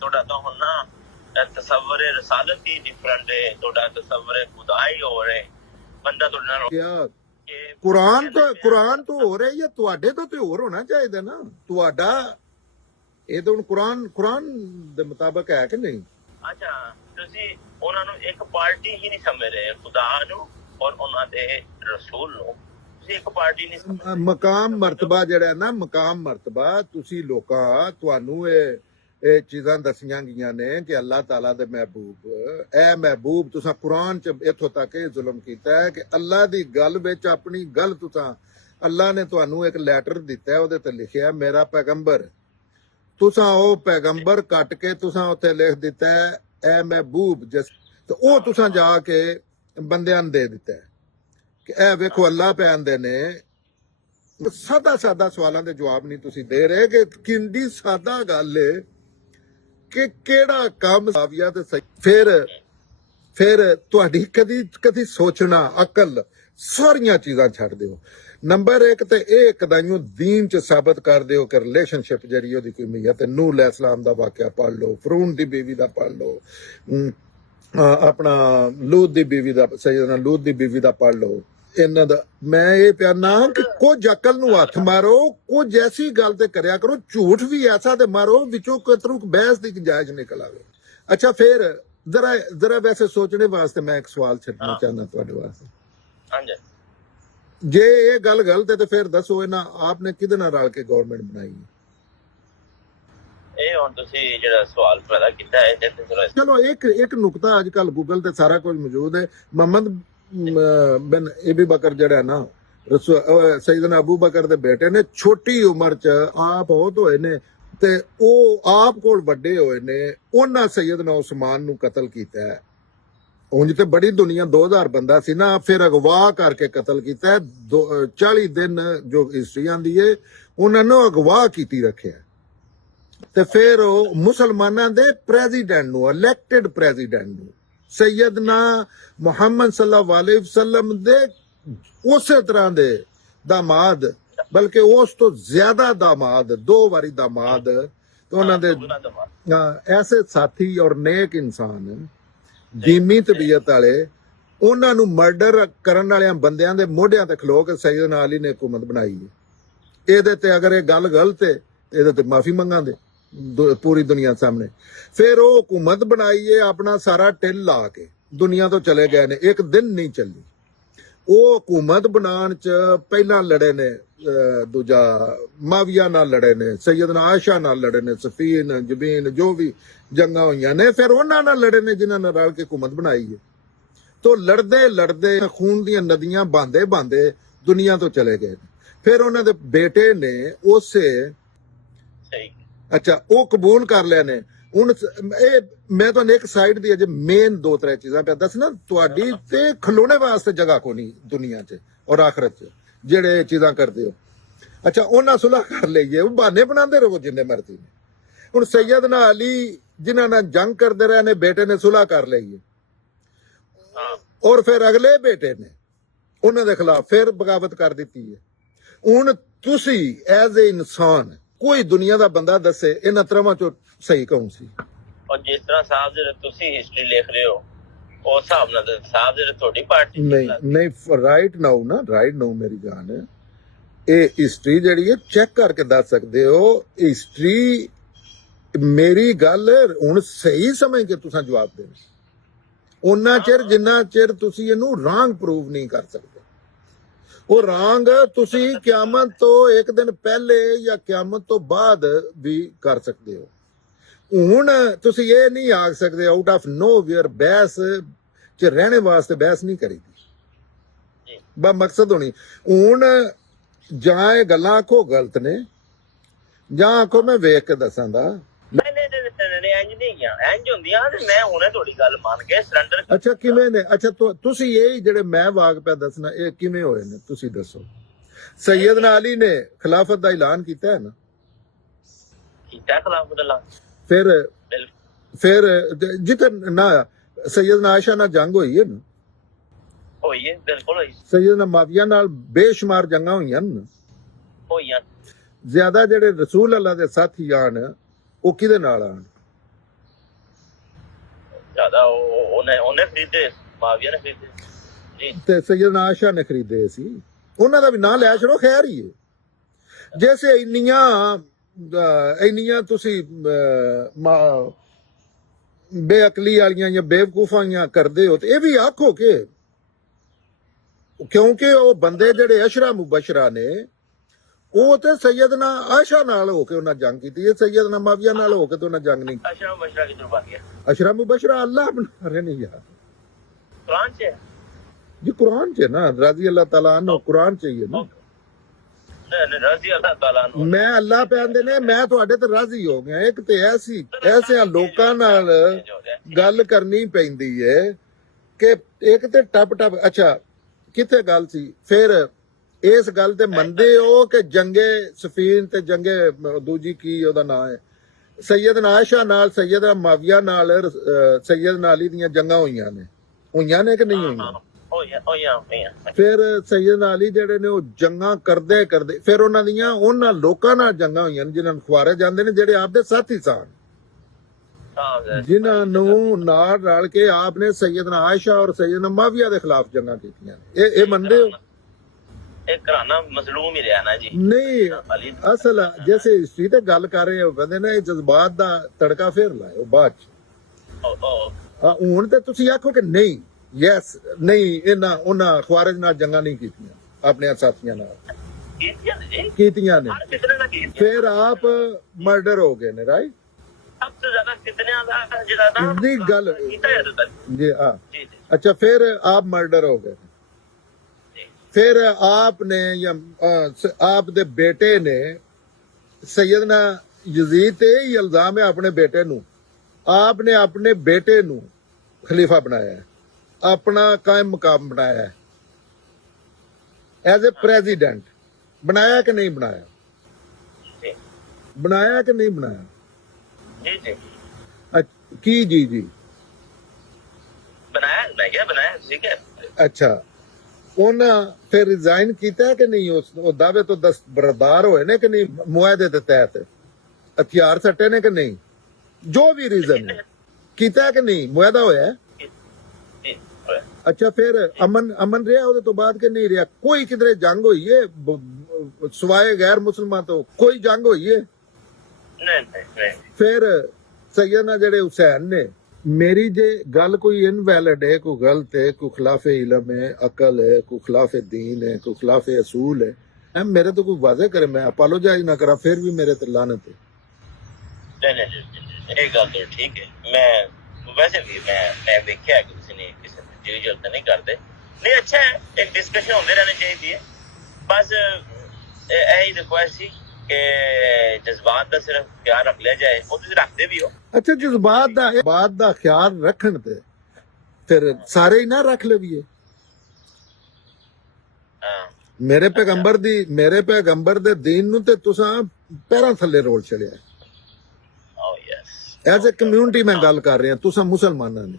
ਤੁਹਾਡਾ ਤਾਂ ਹੁਣ ਨਾ ਤਸੱਵੁਰ ਰਸਾਲਤ ਹੀ ਡਿਫਰੈਂਟ ਹੈ, ਤੁਹਾਡਾ ਤਸੱਵੁਰ ਖੁਦਾ ਹੀ ਹੋ ਰਿਹਾ ਬੰਦਾ ਤੁਹਾਡੇ ਨਾਲ ਕਿਆ ਕੁਰਾਨ ਤੋਂ ਹੋ ਰਿਹਾ ਜਾਂ ਤੁਹਾਡੇ ਤੋਂ ਤੇ ਹੋਰ ਹੋਣਾ ਚਾਹੀਦਾ ਨਾ ਤੁਹਾਡਾ ਇਹ ਤਾਂ ਹੁਣ ਕੁਰਾਨ ਦੇ ਮੁਤਾਬਕ ਹੈ ਕਿ ਨਹੀਂ। ਅੱਛਾ ਤੁਸੀਂ ਉਹਨਾਂ ਨੂੰ ਇੱਕ ਪਾਰਟੀ ਹੀ ਨਹੀਂ ਸਮਝ ਰਹੇ, ਖੁਦਾ ਨੂੰ ਔਰ ਉਹਨਾਂ ਦੇ ਰਸੂਲ ਨੂੰ ਤੁਸੀਂ ਇੱਕ ਪਾਰਟੀ ਨਹੀਂ ਸਮਝ। ਮਕਾਮ ਮਰਤਬਾ ਜਿਹੜਾ ਨਾ ਮਕਾਮ ਮਰਤਬਾ ਤੁਸੀਂ ਲੋਕਾਂ ਤੁਹਾਨੂੰ ਇਹ ਚੀਜ਼ਾਂ ਦਸੀਆਂ ਗਈਆਂ ਨੇ ਕਿ ਅੱਲਾਹ ਤਾਲਾ ਦੇ ਮਹਿਬੂਬ ਤੁਸੀਂ ਕੁਰਾਨ ਚ ਇੱਥੋਂ ਤੱਕ ਇਹ ਜ਼ੁਲਮ ਕੀਤਾ ਹੈ ਕਿ ਅੱਲਾਹ ਦੀ ਗੱਲ ਵਿੱਚ ਆਪਣੀ ਗੱਲ ਤੁਸੀਂ ਅੱਲਾਹ ਨੇ ਤੁਹਾਨੂੰ ਇੱਕ ਲੈਟਰ ਦਿੱਤਾ ਉਹਦੇ ਤੇ ਲਿਖਿਆ ਮੇਰਾ ਪੈਗੰਬਰ ਤੁਸੀਂ ਉਹ ਪੈਗੰਬਰ ਕੱਟ ਕੇ ਤੁਸੀਂ ਉੱਥੇ ਲਿਖ ਦਿੱਤਾ ਹੈ ਐ ਮਹਿਬੂਬ ਜਿਸ ਤੇ ਉਹ ਤੁਸੀਂ ਜਾ ਕੇ ਬੰਦਿਆਂ ਨੂੰ ਦੇ ਦਿੱਤਾ ਕਿ ਇਹ ਵੇਖੋ ਅੱਲਾਹ ਪੈਂਦੇ ਨੇ। ਸਾਦਾ ਸਵਾਲਾਂ ਦੇ ਜਵਾਬ ਨਹੀਂ ਤੁਸੀਂ ਦੇ ਰਹੇ ਕਿ ਕਿੰਨੀ ਸਾਦਾ ਗੱਲ ਹੈ ਕਿ ਕਿਹੜਾ ਕੰਮ ਸਾਵੀਆ ਤੇ ਸਹੀ। ਫਿਰ ਤੁਹਾਡੀ ਕਦੀ ਸੋਚਣਾ ਅਕਲ ਸਾਰੀਆਂ ਚੀਜ਼ਾਂ ਛੱਡ ਦਿਓ। ਨੰਬਰ 1 ਤੇ ਇਹ ਕਦਾਈਓ ਦੀਨ ਚ ਸਾਬਤ ਕਰ ਦਿਓ ਕਿ ਰਿਲੇਸ਼ਨਸ਼ਿਪ ਜਿਹੜੀ ਉਹਦੀ ਕੋਈ ਮੀਅਤ ਹੈ। ਨੂਹ अलैहिस्सलाम ਦਾ ਵਾਕਿਆ ਪੜ੍ਹ ਲਓ, ਫਰੂਨ ਦੀ ਬੀਵੀ ਦਾ ਪੜ੍ਹ ਲਓ, ਆਪਣਾ ਲੂਤ ਦੀ ਬੀਵੀ ਦਾ ਸੈਯਦਨਾ ਲੂਤ ਦੀ ਬੀਵੀ ਦਾ ਪੜ੍ਹ ਲਓ। ਇਹਨਾਂ ਦਾ ਮੈਂ ਇਹ ਪਿਆਨਾ ਕਿ ਕੁਝ ਅਕਲ ਨੂੰ ਹੱਥ ਮਾਰੋ, ਕੁਝ ਐਸੀ ਗੱਲ ਤੇ ਕਰਿਆ ਕਰੋ, ਝੂਠ ਵੀ ਐਸਾ ਤੇ ਮਾਰੋ ਵਿੱਚੋਂ ਕਿਤਰੂ ਬਹਿਸ ਦੀ ਗੁੰਜਾਇਸ਼ ਨਿਕਲ ਆਵੇ। ਅੱਛਾ ਫਿਰ ਜ਼ਰਾ ਵੈਸੇ ਸੋਚਣੇ ਵਾਸਤੇ ਮੈਂ ਇੱਕ ਸਵਾਲ ਛੱਡਣਾ ਚਾਹੁੰਦਾ ਤੁਹਾਡੇ ਵਾਸਤੇ। ਹਾਂਜੀ ਜੇ ਇਹ ਗੱਲ ਗਲਤ ਹੈ ਤੇ ਫਿਰ ਦੱਸੋ ਇਹਨਾਂ ਆਪਨੇ ਕਿਹਦੇ ਨਾਲ ਰਲ ਕੇ ਗਵਰਨਮੈਂਟ ਬਣਾਈ ਹੈ? ਇਹ ਹੁਣ ਤੁਸੀਂ ਜਿਹੜਾ ਸਵਾਲ ਪੈਦਾ ਕੀਤਾ ਹੈ ਤੇ ਚਲੋ ਇੱਕ ਨੁਕਤਾ ਅੱਜ ਕੱਲ ਗੂਗਲ ਤੇ ਸਾਰਾ ਕੁਝ ਮੌਜੂਦ ਹੈ। ਮੁਹੰਮਦ ਬਿਨ ਅਬੀ ਬਕਰ ਜਿਹੜਾ ਨਾ ਸੈਯਦਨਾ ਅਬੂ ਬਕਰ ਦੇ ਬੇਟੇ ਨੇ ਛੋਟੀ ਉਮਰ ਚ ਆਪ ਬਹੁਤ ਹੋਏ ਨੇ ਤੇ ਉਹ ਆਪ ਕੋਲ ਵੱਡੇ ਹੋਏ ਨੇ। ਉਹਨਾਂ ਸੈਯਦਨਾ ਉਸਮਾਨ ਨੂੰ ਕਤਲ ਕੀਤਾ ਹੈ। ਉਂਝ ਤੇ ਬੜੀ ਦੁਨੀਆ 2000 ਬੰਦਾ ਸੀ ਨਾ, ਫਿਰ ਅਗਵਾ ਕਰਕੇ ਕਤਲ ਕੀਤਾ ਹੈ। 40 ਦਿਨ ਜੋ ਹਿਸਟਰੀ ਆਂਦੀ ਹੈ ਉਹਨਾਂ ਨੂੰ ਅਗਵਾ ਕੀਤੀ ਰੱਖਿਆ ਤੇ ਫਿਰ ਉਹ ਮੁਸਲਮਾਨਾਂ ਦੇ ਪ੍ਰੈਜ਼ੀਡੈਂਟ ਨੂੰ ਇਲੈਕਟਡ ਪ੍ਰੈਜ਼ੀਡੈਂਟ ਨੂੰ ਸੈਯਦਨਾ ਮੁਹੰਮਦ ਸੱਲੱਲਾਹੁ ਅਲੈਹਿ ਵਸੱਲਮ ਦੇ ਉਸੇ ਤਰ੍ਹਾਂ ਦੇ ਦਾਮਾਦ ਬਲਕਿ ਉਸ ਤੋਂ ਜ਼ਿਆਦਾ ਦਾਮਾਦ 2 ਵਾਰੀ ਦਾਮਾਦ ਤੇ ਉਹਨਾਂ ਦੇ ਐਸੇ ਸਾਥੀ ਔਰ ਨੇਕ ਇਨਸਾਨ ਦੀਨੀ ਤਬੀਅਤ ਵਾਲੇ ਉਹਨਾਂ ਨੂੰ ਮਰਡਰ ਕਰਨ ਵਾਲਿਆਂ ਬੰਦਿਆਂ ਦੇ ਮੋਢਿਆਂ ਤੇ ਖਲੋ ਕੇ ਸੈਯਦਨਾ ਅਲੀ ਨੇ ਹਕੂਮਤ ਬਣਾਈ ਹੈ। ਇਹਦੇ ਤੇ ਅਗਰ ਇਹ ਗੱਲ ਗਲਤ ਹੈ ਇਹਦੇ ਤੇ ਮਾਫੀ ਮੰਗਾਂਦੇ ਪੂਰੀ ਦੁਨੀਆ ਸਾਹਮਣੇ। ਫਿਰ ਉਹ ਹਕੂਮਤ ਬਣਾਈ ਹੈ ਆਪਣਾ ਸਾਰਾ ਟਿਲ ਲਾ ਕੇ ਦੁਨੀਆ ਤੋਂ ਚਲੇ ਗਏ ਨੇ, ਇੱਕ ਦਿਨ ਨਹੀਂ ਚੱਲੀ। ਉਹ ਹਕੂਮਤ ਬਣਾਉਣ ਚ ਪਹਿਲਾਂ ਲੜੇ ਨੇ ਦੂਜਾ ਮਾਵੀਆ ਨਾਲ ਲੜੇ ਨੇ, ਸੈਯਦਨਾ ਆਇਸ਼ਾ ਨਾਲ ਲੜੇ ਨੇ, ਸਫੀਨ ਜਬੀਨ ਜੋ ਵੀ ਜੰਗਾਂ ਹੋਈਆਂ ਨੇ ਫਿਰ ਉਹਨਾਂ ਨਾਲ ਲੜੇ ਨੇ ਜਿਨ੍ਹਾਂ ਨੇ ਰਲ ਕੇ ਹਕੂਮਤ ਬਣਾਈ ਹੈ। ਤੋਂ ਲੜਦੇ ਖੂਨ ਦੀਆਂ ਨਦੀਆਂ ਬਹਾਂਦੇ ਦੁਨੀਆ ਤੋਂ ਚਲੇ ਗਏ। ਫਿਰ ਉਹਨਾਂ ਦੇ ਬੇਟੇ ਨੇ ਉਸੇ ਅੱਛਾ ਉਹ ਕਬੂਲ ਕਰ ਲਿਆ ਨੇ। ਹੁਣ ਇਹ ਮੈਂ ਤੁਹਾਨੂੰ ਇੱਕ ਸਾਈਡ ਦੀ ਅਜੇ ਮੇਨ 2-3 ਚੀਜ਼ਾਂ ਪਿਆ ਦੱਸਣਾ ਤੁਹਾਡੀ ਤੇ ਖਲੋਣੇ ਵਾਸਤੇ ਜਗ੍ਹਾ ਕੋਈ ਨਹੀਂ ਦੁਨੀਆ 'ਚ ਔਰ ਆਖਰਤ 'ਚ ਜਿਹੜੇ ਚੀਜ਼ਾਂ ਕਰਦੇ ਹੋ। ਅੱਛਾ ਉਹਨਾਂ ਸੁਲ੍ਹਾ ਕਰ ਲਈਏ, ਉਹ ਬਹਾਨੇ ਬਣਾਉਂਦੇ ਰਹੋ ਜਿੰਨੇ ਮਰਜ਼ੀ ਨੇ। ਹੁਣ ਸੈਯਦਨਾ ਅਲੀ ਜਿਨ੍ਹਾਂ ਨਾਲ ਜੰਗ ਕਰਦੇ ਰਹੇ ਨੇ ਬੇਟੇ ਨੇ ਸੁਲ੍ਹਾ ਕਰ ਲਈਏ ਔਰ ਫਿਰ ਅਗਲੇ ਬੇਟੇ ਨੇ ਉਹਨਾਂ ਦੇ ਖਿਲਾਫ ਫਿਰ ਬਗਾਵਤ ਕਰ ਦਿੱਤੀ ਹੈ। ਹੁਣ ਤੁਸੀਂ ਐਜ਼ ਏ ਇਨਸਾਨ ਕੋਈ ਦੁਨੀਆ ਦਾ ਬੰਦਾ ਦੱਸੇ ਇਹਨਾਂ ਤਰ੍ਹਾਂ ਚੋਂ ਸਹੀ ਕੌਣ ਸੀ? ਔਰ ਜਿਸ ਤਰ੍ਹਾਂ ਸਾਹਿਬ ਜਿਹੜੇ ਤੁਸੀਂ ਹਿਸਟਰੀ ਲਿਖ ਰਹੇ ਹੋ ਉਸ ਹਿਸਾਬ ਨਾਲ ਸਾਹਿਬ ਜਿਹੜੇ ਤੁਹਾਡੀ ਪਾਰਟੀ ਨਹੀਂ ਰਾਈਟ ਨਾਓ ਮੇਰੀ ਜਾਨ ਇਹ ਹਿਸਟਰੀ ਜਿਹੜੀ ਹੈ ਚੈੱਕ ਕਰਕੇ ਦੱਸ ਸਕਦੇ ਹੋ। ਹਿਸਟਰੀ ਮੇਰੀ ਗੱਲ ਹੁਣ ਸਹੀ ਸਮਝ ਕੇ ਤੁਸੀਂ ਜਵਾਬ ਦੇਣਾ ਉਹਨਾਂ ਚਿਰ ਜਿੰਨਾ ਚਿਰ ਤੁਸੀਂ ਇਹਨੂੰ ਰਾਂਗ ਪ੍ਰੂਵ ਨਹੀਂ ਕਰ ਸਕਦੇ। ਉਹ ਰਾਂਗ ਤੁਸੀਂ ਕਿਆਮਤ ਤੋਂ ਇੱਕ ਦਿਨ ਪਹਿਲੇ ਜਾਂ ਕਿਆਮਤ ਤੋਂ ਬਾਅਦ ਵੀ ਕਰ ਸਕਦੇ ਹੋ। ਹੁਣ ਤੁਸੀਂ ਇਹ ਨਹੀਂ ਆਖ ਸਕਦੇ ਆਊਟ ਆਫ ਨੋਵੇਅਰ ਬਹਿਸ ਚ ਰਹਿਣੇ ਵਾਸਤੇ ਬਹਿਸ ਨਹੀਂ ਕਰੀਦੀ ਬਾ ਮਕਸਦ ਹੋਣੀ। ਹੁਣ ਜਾਂ ਇਹ ਗੱਲਾਂ ਆਖੋ ਗਲਤ ਨੇ ਜਾਂ ਆਖੋ ਮੈਂ ਵੇਖ ਕੇ ਦੱਸਾਂ ਦਾ ਇੰਜ ਹੁੰਦੀਆਂ ਤੇ ਮੈਂ ਹੁਣੇ ਤੁਹਾਡੀ ਗੱਲ ਮੰਨ ਕੇ ਸਰੈਂਡਰ। ਅੱਛਾ ਕਿਵੇਂ ਨੇ? ਅੱਛਾ ਤੁਸੀਂ ਇਹ ਜਿਹੜੇ ਮੈਂ ਵਾਕ ਪਿਆ ਦੱਸਣਾ ਇਹ ਕਿਵੇਂ ਹੋਏ ਨੇ ਤੁਸੀਂ ਦੱਸੋ। ਸੈਯਦਨਾ ਅਲੀ ਨੇ ਖਿਲਾਫਤ ਦਾ ਐਲਾਨ ਕੀਤਾ ਹੈ ਨਾ, ਕੀਤਾ ਖਿਲਾਫਤ ਦਾ ਐਲਾਨ। ਫਿਰ ਜਿੱਥੇ ਨਾ ਸੈਯਦਨਾ ਆਇਸ਼ਾ ਨਾਲ ਜੰਗ ਹੋਈ ਹੈ ਨਾ, ਹੋਈ ਹੈ ਬਿਲਕੁਲ ਹੋਈ। ਸੈਯਦਨਾ ਮਾਵੀਆ ਨਾਲ ਬੇਸ਼ੁਮਾਰ ਜੰਗਾਂ ਹੋਈਆਂ ਨੇ ਹੋਈਆਂ। ਜ਼ਿਆਦਾ ਜਿਹੜੇ ਰਸੂਲ ਅੱਲਾ ਦੇ ਸਾਥੀ ਆਣ ਉਹ ਕਿਹਦੇ ਨਾਲ ਆਣ? ਜ਼ਿਆਦਾ ਉਹਨੇ ਖਰੀਦੇ, ਮਾਵੀਆ ਨੇ ਖਰੀਦੇ ਜੀ। ਤੇ ਸੈਯਦਨਾ ਆਇਸ਼ਾ ਨੇ ਖਰੀਦੇ ਸੀ, ਉਹਨਾਂ ਦਾ ਵੀ ਨਾਂ ਲੈ ਛੜੋ, ਖੈਰ ਹੀ ਹੈ। ਜੈਸੇ ਇੰਨੀਆਂ ਤੁਸੀਂ ਬੇਅਕਲੀ ਵਾਲੀਆਂ ਜਾਂ ਬੇਵਕੂਫਾਈਆਂ ਕਰਦੇ ਹੋ, ਤੇ ਇਹ ਵੀ ਆਖੋ ਕਿ ਕਿਉਂਕਿ ਉਹ ਬੰਦੇ ਜਿਹੜੇ ਅਸ਼ਰਾ ਮੁਬਸ਼ਰਾ ਨੇ, ਉਹ ਤੇ ਸੈਯਦਨਾ ਆਇਸ਼ਾ ਨਾਲ ਹੋ ਕੇ ਉਹਨਾਂ ਜੰਗ ਕੀਤੀ ਹੈ, ਸੈਯਦਨਾ ਮਾਵੀਆ ਨਾਲ ਹੋ ਕੇ ਤੇ ਉਹਨਾਂ ਜੰਗ ਨਹੀਂ ਕੀਤੀ। ਅਸ਼ਰਾ ਮੁਬਸ਼ਰਾ ਕਿਧਰੋਂ ਬਣ ਗਿਆ? ਅਸ਼ਰਾ ਮੁਬਸ਼ਰਾ ਅੱਲਾਹ ਬਣਾ ਰਹੇ ਨਹੀਂ ਯਾਰ, ਕੁਰਾਨ 'ਚ ਹੈ ਜੀ, ਕੁਰਾਨ 'ਚ ਨਾ, ਰਾਜ਼ੀ ਅੱਲਾਹ ਤਾਲਾ ਨੂੰ ਕੁਰਾਨ 'ਚ ਹੀ ਹੈ ਨਾ। ਰਾਜ਼ੀ ਅੱਲਾਹ ਤਾਲਾ ਨੂੰ ਮੈਂ ਅੱਲਾਹ ਪੈਂਦੇ ਨੇ, ਮੈਂ ਤੁਹਾਡੇ ਤੇ ਰਾਜ਼ੀ ਹੋ ਗਿਆ। ਇੱਕ ਤੇ ਐਸੇ ਲੋਕਾਂ ਨਾਲ ਗੱਲ ਕਰਨੀ ਪੈਂਦੀ ਹੈ ਕਿ ਇੱਕ ਤੇ ਟੱਪ ਅੱਛਾ ਕਿੱਥੇ ਗੱਲ ਸੀ, ਫਿਰ ਇਸ ਗੱਲ ਤੇ ਮੰਨਦੇ ਹੋ ਕਿ ਜੰਗੇ ਸਫੀਨ ਤੇ ਜੰਗੇ ਦੂਜੀ ਕੀ ਉਹਦਾ ਨਾਂ ਹੈ, ਸੈਯਦਨਾ ਆਇਸ਼ਾ ਨਾਲ ਸੈਯਦਨਾ ਮਾਵੀਆ ਨਾਲ ਸੈਯਦਨਾ ਅਲੀ ਦੀਆਂ ਜੰਗਾਂ ਹੋਈਆਂ ਨੇ ਕਿ ਨਹੀਂ ਹੋਈਆਂ? ਹੋਈਆਂ। ਫਿਰ ਸੈਯਦਨਾ ਅਲੀ ਜਿਹੜੇ ਨੇ ਉਹ ਜੰਗਾਂ ਕਰਦੇ ਫਿਰ ਉਹਨਾਂ ਲੋਕਾਂ ਨਾਲ ਜੰਗਾਂ ਹੋਈਆਂ ਜਿਨ੍ਹਾਂ ਨੂੰ ਖੁਆਰੇ ਜਾਂਦੇ ਨੇ, ਜਿਹੜੇ ਆਪਦੇ ਸਾਥੀ ਸਨ, ਜਿਨ੍ਹਾਂ ਨੂੰ ਨਾਲ ਰਲ ਕੇ ਆਪ ਨੇ ਸੈਯਦਨਾ ਆਇਸ਼ਾ ਔਰ ਸੈਯਦਨਾ ਮਾਵੀਆ ਦੇ ਖਿਲਾਫ ਜੰਗਾਂ ਕੀਤੀਆਂ ਨੇ। ਇਹ ਮੰਨਦੇ ਹੋ? ਇਹ ਘਰਾਨਾ ਮਜ਼ਲੂਮ ਹੀ ਰਿਹਾ ਨਾ ਜੀ। ਨਹੀਂ, ਅਸਲ ਜੈਸੇ ਹਿਸਟਰੀ ਤੇ ਗੱਲ ਕਰ ਰਹੇ ਹੋ, ਕਹਿੰਦੇ ਨੇ ਜਜ਼ਬਾਤ ਦਾ ਤੜਕਾ ਫੇਰ ਲਾਇਓ ਬਾਅਦ ਚ। ਹੁਣ ਤੇ ਤੁਸੀਂ ਆਖੋ ਕਿ ਨਹੀਂ, ਯੈਸ ਨਹੀਂ, ਉਹਨਾਂ ਖੁਆਰਜ ਨਾਲ ਜੰਗਾਂ ਨਹੀਂ ਕੀਤੀਆਂ, ਆਪਣੇ ਸਾਥੀਆਂ ਨਾਲ ਕੀਤੀਆਂ ਨੇ, ਫਿਰ ਆਪ ਮਰਡਰ ਹੋ ਗਏ ਨੇ, ਰਾਈਟ? ਸਭ ਤੋਂ ਜ਼ਿਆਦਾ ਕਿਤਨਿਆਂ ਦਾ ਜਿਹੜਾ ਨਾ ਦੀ ਗੱਲ ਕੀਤਾ ਜਾਂਦਾ ਜੀ। ਅੱਛਾ, ਫਿਰ ਆਪ ਮਰਡਰ ਹੋ ਗਏ, ਫਿਰ ਆਪ ਨੇ ਜਾਂ ਆਪ ਦੇ ਬੇਟੇ ਨੇ ਸੈਯਦਨਾ ਯਜ਼ੀਦ ਤੇ ਹੀ ਇਲਜ਼ਾਮ ਹੈ ਆਪਣੇ ਬੇਟੇ ਨੂੰ, ਆਪ ਨੇ ਆਪਣੇ ਬੇਟੇ ਨੂੰ ਖਲੀਫਾ ਬਣਾਇਆ, ਆਪਣਾ ਕਾਇਮ ਮਕਾਮ ਬਣਾਇਆ, ਐਜ਼ ए प्रेसिडेंट बनाया कि नहीं बनाया? बनाया कि नहीं बनाया? की जी बनाया ठीक है। अच्छा, ਉਹਨਾਂ ਫਿਰ ਰਿਜ਼ਾਈਨ ਕੀਤਾ ਕਿ ਨਹੀਂ? ਉਹ ਦਾਅਵੇ ਤੋਂ ਦਸਤਬਰਦਾਰ ਹੋਏ ਨੇ ਕਿ ਨਹੀਂ? ਮੁਆਹਦੇ ਦੇ ਤਹਿਤ ਹਥਿਆਰ ਸੱਟੇ ਨੇ ਕਿ ਨਹੀਂ? ਜੋ ਵੀ ਰੀਜ਼ਨ ਹੈ, ਕੀਤਾ ਕਿ ਨਹੀਂ? ਮੁਆਹਦਾ ਹੋਇਆ? ਅੱਛਾ, ਫਿਰ ਅਮਨ ਰਿਹਾ ਉਹਦੇ ਤੋਂ ਬਾਅਦ ਕਿ ਨਹੀਂ ਰਿਹਾ? ਕੋਈ ਕਿਧਰੇ ਜੰਗ ਹੋਈ ਹੈ ਸਵਾਏ ਗੈਰ ਮੁਸਲਮਾਨ ਤੋਂ? ਕੋਈ ਜੰਗ ਹੋਈ ਹੈ? ਨਹੀਂ। ਫਿਰ ਸੈਯਦਨਾ ਜਿਹੜੇ ਹੁਸੈਨ ਨੇ, मेरी जे गल कोई इनवैलिड है, कोई गलत है, कोई खिलाफ इल्म है, अकल है, कोई खिलाफ दीन है, कोई खिलाफ असूल है, मेरे तो कोई वाजे करे, मैं अपोलोजाइज ना करा, फिर भी मेरे ते लानत है। नहीं, गल तो ठीक है। मैं वैसे भी मैं देखा कि किसी ने जल्द नहीं करते, नहीं अच्छा है, एक डिस्कशन होते रहने चाहिए। बस यही रिक्वेस्ट थी कि जज्बात का सिर्फ ख्याल रख लिया जाए, वो तुम रखते भी हो। अच्छा, जज्बात ਦਾ ਖਿਆਲ ਰੱਖਣ ਤੇ ਫਿਰ ਸਾਰੇ ਹੀ ਨਾ ਰੱਖ ਲਵੀਏ। ਮੇਰੇ ਪੈਗੰਬਰ ਦੇ ਦੀਨ ਨੂੰ ਤੇ ਤੁਸੀਂ ਪੈਰਾਂ ਥੱਲੇ ਰੋਲ ਛੜਿਆ। ਐਜ਼ ਅ ਕਮਿਊਨਿਟੀ ਮੈਂ ਗੱਲ ਕਰ ਰਿਹਾ, ਤੁਸੀਂ ਮੁਸਲਮਾਨਾਂ ਨੇ।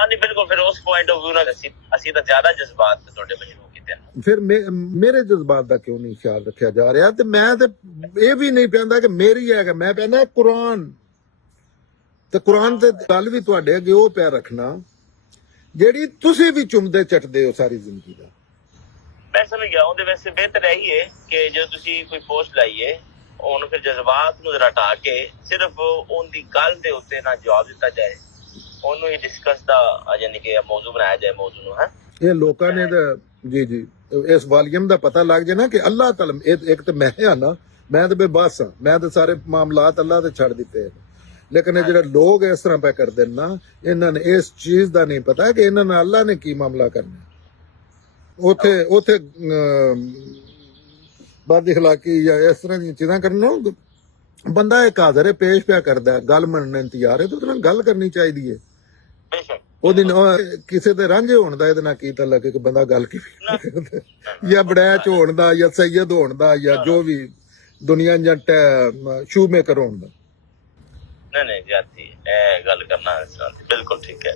ਨਹੀਂ, ਬਿਲਕੁਲ। ਫਿਰ ਉਸ ਪੁਆਇੰਟ ਆਫ ਵਿਊ ਨਾਲ ਅਸੀਂ ਤਾਂ ਜ਼ਿਆਦਾ ਜਜ਼ਬਾਤ ਤੇ ਤੁਹਾਡੇ ਮਜਬੂਰ ਕੀਤੇ ਨੇ। ਫਿਰ ਮੇਰੇ ਜਜ਼ਬਾਤ ਦਾ ਕਿਉਂ ਨਹੀਂ ਖਿਆਲ ਰੱਖਿਆ ਜਾ ਰਿਹਾ? ਤੇ ਮੈਂ ਤੇ ਇਹ ਵੀ ਨਹੀਂ ਪੈਂਦਾ ਕਿ ਮੇਰੀ ਹੈਗਾ, ਮੈਂ ਪੈਂਦਾ ਕੁਰਾਨ ਤੇ ਕੁਰਾਨ ਤੇ ਗੱਲ ਵੀ ਤੁਹਾਡੇ ਅੱਗੇ ਉਹ ਪਿਆ ਰੱਖਣਾ ਜਿਹੜੀ ਤੁਸੀਂ ਵੀ ਚੁੰਮਦੇ ਚੱਟਦੇ ਹੋ ਸਾਰੀ ਜ਼ਿੰਦਗੀ ਦਾ। ਮੈਂ ਸਮਝ ਗਿਆ। ਉਹਦੇ ਵੈਸੇ ਬਿਹਤਰ ਇਹੀ ਹੈ ਕਿ ਜਦੋਂ ਤੁਸੀਂ ਕੋਈ ਪੋਸਟ ਲਾਈਏ, ਉਹਨੂੰ ਫਿਰ ਜਜ਼ਬਾਤ ਨੂੰ ਜ਼ਰਾ ਹਟਾ ਕੇ ਸਿਰਫ ਉਹਦੀ ਗੱਲ ਦੇ ਉੱਤੇ ਨਾ ਜਵਾਬ ਦਿੱਤਾ ਜਾਏ, ਉਹਨੂੰ ਹੀ ਡਿਸਕਸ ਦਾ ਯਾਨੀ ਕਿ ਮੌਜੂ ਬਣਾਇਆ ਜਾਏ, ਮੌਜੂ ਨੂੰ। ਹੈ ਇਹ ਲੋਕਾਂ ਨੇ ਜੀ ਇਸ ਵਾਲੀਅਮ ਦਾ ਪਤਾ ਲੱਗ ਜਾਏ ਨਾ ਕਿ ਅੱਲਾਹ ਤਾਲਾ, ਇੱਕ ਤੇ ਮੈਂ ਆ ਨਾ, ਮੈਂ ਤਾਂ ਬੇਬਸ ਹਾਂ, ਮੈਂ ਤਾਂ ਸਾਰੇ ਮਾਮਲਾਤ ਅੱਲਾਹ ਤੇ ਛੱਡ ਦਿੱਤੇ। ਲੇਕਿਨ ਇਹ ਜਿਹੜੇ ਲੋਕ ਇਸ ਤਰ੍ਹਾਂ ਪੈ ਕਰਦੇ ਨੇ ਨਾ, ਇਹਨਾਂ ਨੇ ਇਸ ਚੀਜ਼ ਦਾ ਨਹੀਂ ਪਤਾ ਕਿ ਇਹਨਾਂ ਨਾਲ ਅੱਲਾਹ ਨੇ ਕੀ ਮਾਮਲਾ ਕਰਨਾ। ਉੱਥੇ ਬਦ ਇਖਲਾਕੀ ਜਾਂ ਇਸ ਤਰ੍ਹਾਂ ਦੀਆਂ ਚੀਜ਼ਾਂ ਕਰਨਾ, ਬੰਦਾ ਇੱਕ ਹਾਜ਼ਰ ਹੈ, ਪੇਸ਼ ਪਿਆ ਕਰਦਾ, ਗੱਲ ਮੰਨਣ ਨੂੰ ਤਿਆਰ ਹੈ, ਤਾਂ ਉਹਦੇ ਨਾਲ ਗੱਲ ਕਰਨੀ ਚਾਹੀਦੀ ਹੈ। ਉਹਦੀ ਕਿਸੇ ਦੇ ਰਾਂਝੇ ਹੋਣ ਦਾ ਇਹਦੇ ਨਾਲ ਕੀ ਤਲਕ ਹੈ ਕਿ ਬੰਦਾ ਗੱਲ ਕਿਵੇਂ ਕਰਦਾ, ਜਾਂ ਬੜੈਚ ਹੋਣ ਦਾ, ਜਾਂ ਸੈਯਦ ਹੋਣ ਦਾ, ਜਾਂ ਜੋ ਵੀ ਦੁਨੀਆ ਜਾਂ ਸ਼ੂ ਮੇਕਰ ਹੋਣ ਦਾ। नहीं जाती है गल करना बिल्कुल ठीक है।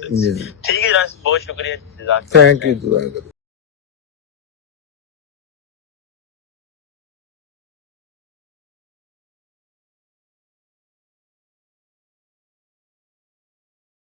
ठीक है, बहुत शुक्रिया। Thank you.